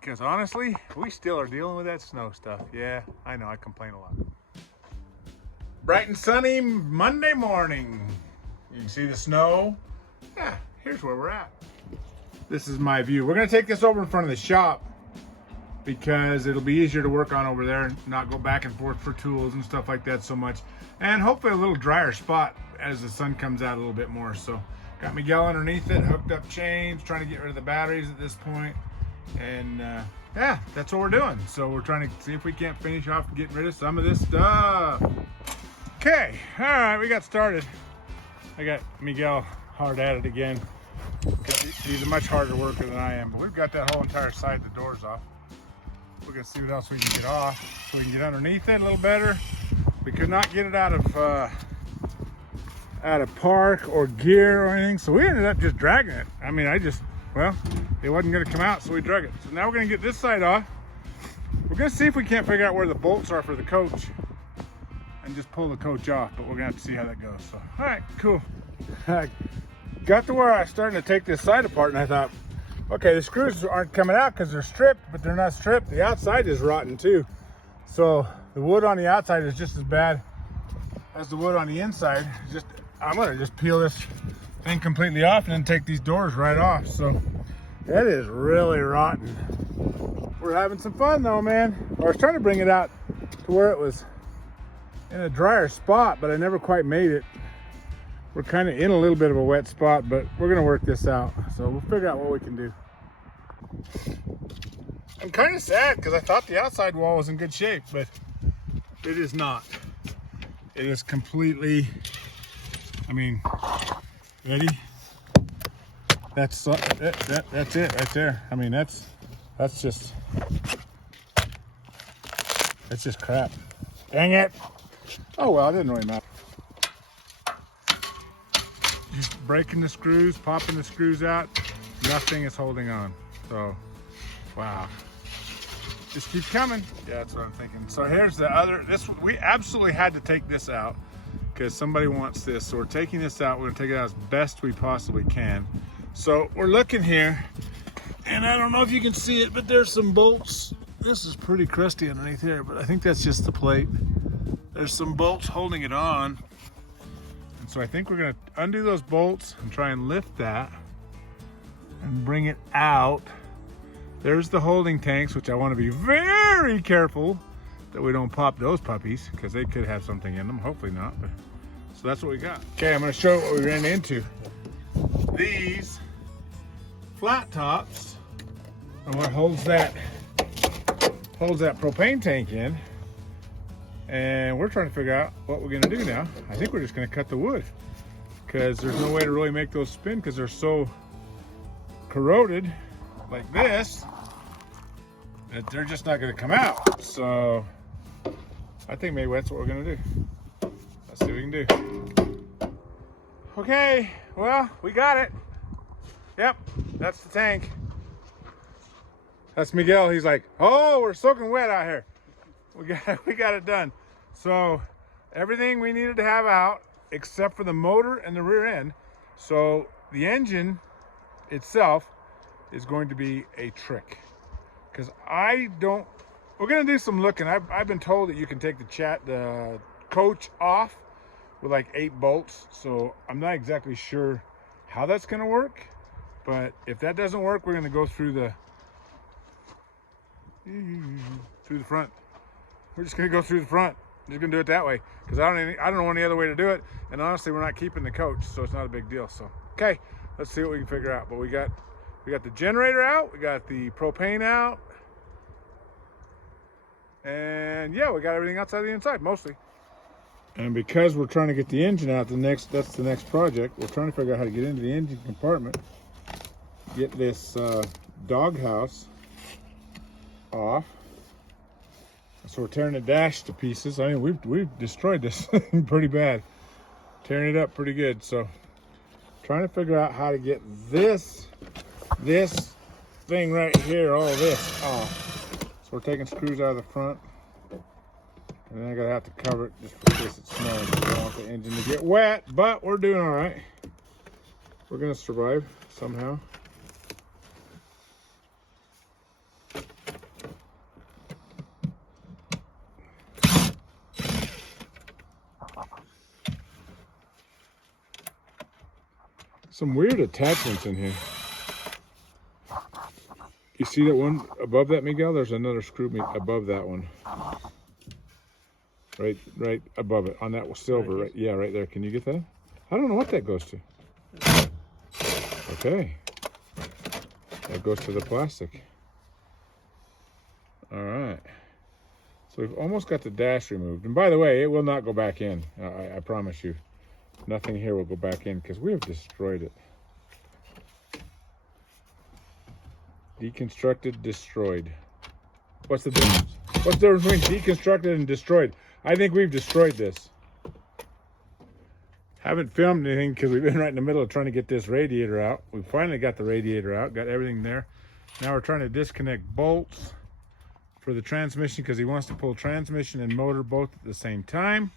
because honestly, we still are dealing with that snow stuff. Yeah, I know, I complain a lot. Bright and sunny Monday morning. You can see the snow. Yeah, here's where we're at. This is my view. We're gonna take this over in front of the shop because it'll be easier to work on over there and not go back and forth for tools and stuff like that so much. And hopefully a little drier spot as the sun comes out a little bit more. So got Miguel underneath it, hooked up chains, trying to get rid of the batteries at this point. And yeah, that's what we're doing. So we're trying to see if we can't finish off getting rid of some of this stuff. Okay, all right, we got started. I got Miguel hard at it again. He's a much harder worker than I am, but we've got that whole entire side of the doors off. We're gonna see what else we can get off so we can get underneath it a little better. We could not get it out of park or gear or anything, so we ended up just dragging it. I mean, well, it wasn't gonna come out, so we drug it. So now we're gonna get this side off. We're gonna see if we can't figure out where the bolts are for the coach and just pull the coach off, but we're gonna have to see how that goes. So, all right, cool. I got to where I was starting to take this side apart, and I thought, okay, the screws aren't coming out because they're stripped, but they're not stripped. The outside is rotten too. So the wood on the outside is just as bad as the wood on the inside. I'm gonna just peel this thing completely off and then take these doors right off. So that is really rotten. We're having some fun though, man. I was trying to bring it out to where it was in a drier spot, but I never quite made it. We're kind of in a little bit of a wet spot, but we're gonna work this out. So we'll figure out what we can do. I'm kind of sad because I thought the outside wall was in good shape, but it is not. It is completely, I mean, ready? That's it right there. I mean, that's just crap. Dang it. Oh well, it didn't really matter. Just breaking the screws, popping the screws out, nothing is holding on. So, wow. Just keeps coming. Yeah, that's what I'm thinking. So here's the other, we absolutely had to take this out because somebody wants this. So we're taking this out. We're gonna take it out as best we possibly can. So we're looking here, and I don't know if you can see it, but there's some bolts. This is pretty crusty underneath here, but I think that's just the plate. There's some bolts holding it on. And so I think we're gonna undo those bolts and try and lift that and bring it out. There's the holding tanks, which I want to be very careful that we don't pop those puppies because they could have something in them. Hopefully not. But, so that's what we got. Okay, I'm going to show you what we ran into. These flat tops are what holds that propane tank in. And we're trying to figure out what we're going to do now. I think we're just going to cut the wood because there's no way to really make those spin because they're so corroded like this that they're just not going to come out. So I think maybe that's what we're going to do. Let's see what we can do. Okay, well, we got it. Yep, that's the tank. That's Miguel. He's like, oh, we're soaking wet out here. We got it done. So everything we needed to have out except for the motor and the rear end. So the engine itself is going to be a trick because we're going to do some looking. I've been told that you can take the coach off with like 8 bolts. So I'm not exactly sure how that's going to work, but if that doesn't work, we're going to go through the front. We're just going to go through the front. Just going to do it that way because I don't know any other way to do it. And honestly, we're not keeping the coach, so it's not a big deal. So, okay, let's see what we can figure out. But we got the generator out, we got the propane out, and yeah, we got everything outside the inside, mostly. And because we're trying to get the engine out, that's the next project. We're trying to figure out how to get into the engine compartment, get this doghouse off. So we're tearing the dash to pieces. I mean, we've destroyed this thing pretty bad, tearing it up pretty good. So trying to figure out how to get this thing right here, all this off. So we're taking screws out of the front, and then I'm gonna have to cover it just in case it snows. We don't want the engine to get wet, but we're doing all right. We're gonna survive somehow. Some weird attachments in here. You see that one above that, Miguel? There's another screw above that one. Right above it, on that silver, right? Yeah, right there. Can you get that? I don't know what that goes to. Okay. That goes to the plastic. All right. So we've almost got the dash removed. And by the way, it will not go back in. I promise you. Nothing here will go back in because we have destroyed it. Deconstructed, destroyed. What's the difference? What's the difference between deconstructed and destroyed? I think we've destroyed this. Haven't filmed anything because we've been right in the middle of trying to get this radiator out. We finally got the radiator out, got everything there. Now we're trying to disconnect bolts for the transmission because he wants to pull transmission and motor both at the same time.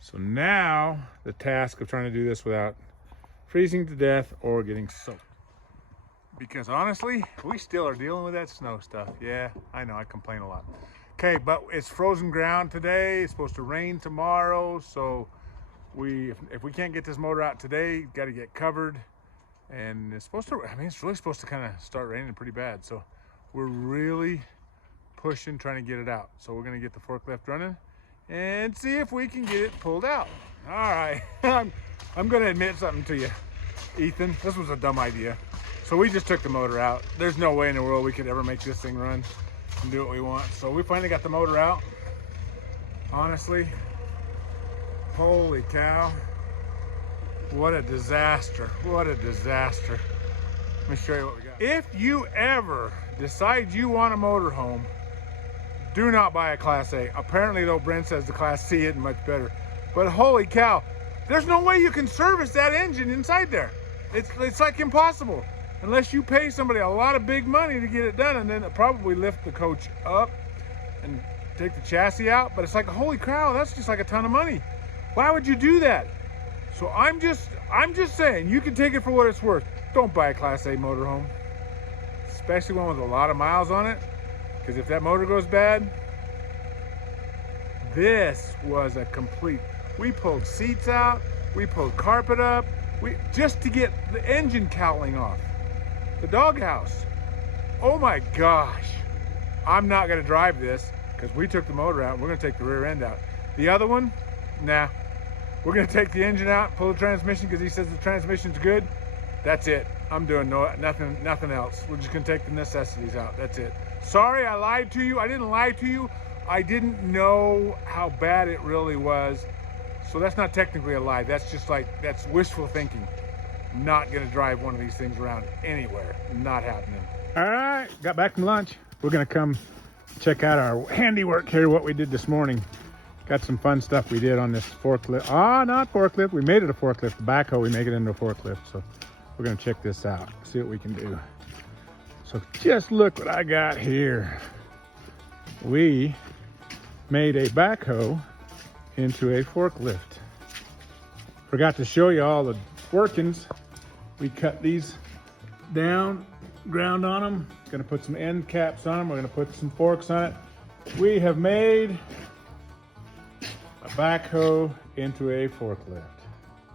So now the task of trying to do this without freezing to death or getting soaked. Because honestly, we still are dealing with that snow stuff. Yeah, I know, I complain a lot. Okay, but it's frozen ground today. It's supposed to rain tomorrow. So if we can't get this motor out today, got to get covered. And it's supposed to, I mean, it's really supposed to kind of start raining pretty bad. So we're really pushing, trying to get it out. So we're going to get the forklift running and see if we can get it pulled out. All right, I'm going to admit something to you, Ethan. This was a dumb idea. So we just took the motor out. There's no way in the world we could ever make this thing run and do what we want. So we finally got the motor out. Honestly, holy cow. What a disaster. What a disaster. Let me show you what we got. If you ever decide you want a motorhome, do not buy a Class A. Apparently though, Brent says the Class C isn't much better. But holy cow, there's no way you can service that engine inside there. It's like impossible. Unless you pay somebody a lot of big money to get it done, and then probably lift the coach up and take the chassis out. But it's like, holy cow, that's just like a ton of money. Why would you do that? So I'm just saying, you can take it for what it's worth. Don't buy a Class A motorhome, especially one with a lot of miles on it, because if that motor goes bad, this was a complete, we pulled seats out, we pulled carpet up, just to get the engine cowling off. The doghouse. Oh my gosh. I'm not gonna drive this because we took the motor out and we're gonna take the rear end out. The other one, nah. We're gonna take the engine out, pull the transmission because he says the transmission's good. That's it. I'm doing nothing else. We're just gonna take the necessities out. That's it. Sorry, I lied to you. I didn't lie to you. I didn't know how bad it really was. So that's not technically a lie. That's just like, that's wishful thinking. Not gonna drive one of these things around anywhere. Not happening. All right, got back from lunch. We're gonna come check out our handiwork here, what we did this morning. Got some fun stuff we did on this forklift. Not forklift, we made it a forklift. The backhoe, we make it into a forklift. So we're gonna check this out, see what we can do. So just look what I got here. We made a backhoe into a forklift. Forgot to show you all the workings. We cut these down, ground on them. Gonna put some end caps on them. We're gonna put some forks on it. We have made a backhoe into a forklift.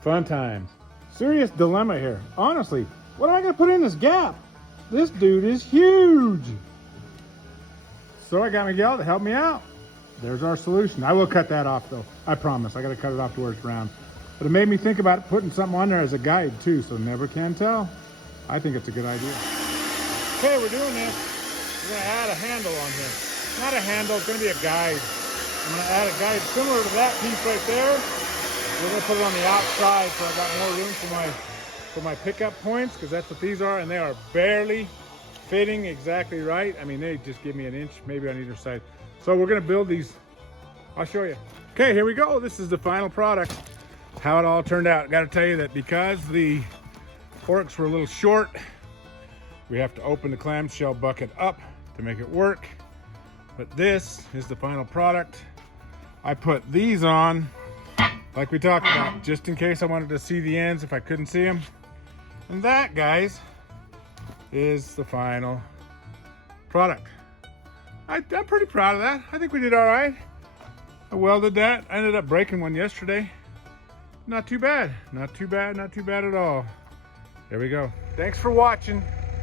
Fun times. Serious dilemma here. Honestly, what am I gonna put in this gap? This dude is huge. So I got Miguel to help me out. There's our solution. I will cut that off though. I promise. I gotta cut it off to where it's round. But it made me think about putting something on there as a guide too, so never can tell. I think it's a good idea. Okay, we're doing this. We're gonna add a handle on here. Not a handle, it's gonna be a guide. I'm gonna add a guide similar to that piece right there. We're gonna put it on the outside so I got more room for my pickup points, because that's what these are, and they are barely fitting exactly right. I mean, they just give me an inch maybe on either side. So we're gonna build these. I'll show you. Okay, here we go. This is the final product. How it all turned out. Got to tell you that because the forks were a little short, we have to open the clamshell bucket up to make it work. But this is the final product. I put these on like we talked about, just in case I wanted to see the ends if I couldn't see them. And that, guys, is the final product. I'm pretty proud of that. I think we did all right. I welded that. I ended up breaking one yesterday. not too bad. Not too bad, not too bad at all. There we go. Thanks for watching.